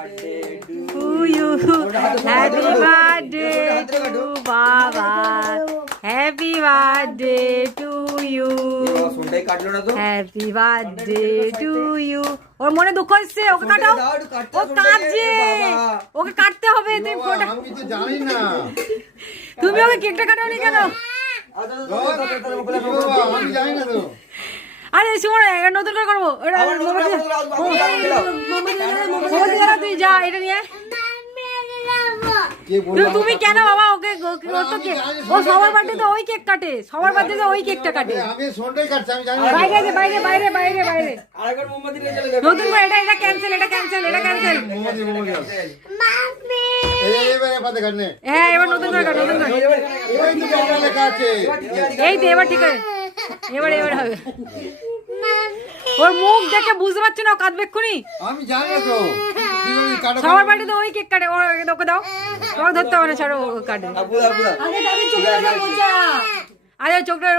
to you. Happy birthday to Baba. Happy birthday to you. Happy birthday to you. ওর মনে দুঃখ হচ্ছে, ওকে কাটাও। ও কাটছে, ওকে কাটতে হবে। তুমি ফোনটা, আমি কিছু জানি না। তুমি ওকে কেকটা কাটাওনি কেন? আমি জানি না তো। আরে শোন, নতুন করে করবো। তুই যা, এটা নিয়ে। তুমি কেন বাবা ওকে? ও সবার বার্থডে তো ওই কেক কাটে, সবার বার্থডে তো ওই কেকটা কাটে। আমি ফোনটাই কাটছি, আমি জানি না। বাইরে বাইরে বাইরে বাইরে বাইরে। নতুন করে এটা ক্যান্সেল, এটা ক্যান্সেল, এটা ক্যান্সেল। এবারে পাতে কাটনে। হ্যাঁ, এবার নতুন করে কাট, নতুন করে। ওই তো বাংলা লেখা আছে। এই তো এবার ঠিক আছে, এবার এবার হবে। ওর মুখ দেখে বুঝতে পারছি না, ও কাটবে এক্ষুনি। আমি জানি না তো। সবার বাড়িতে তো ওই কেক কাটে। ওকে দাও, তোমাকে ধরতে হবে না, ছাড়ো, ও কাটে। আরে চোখটা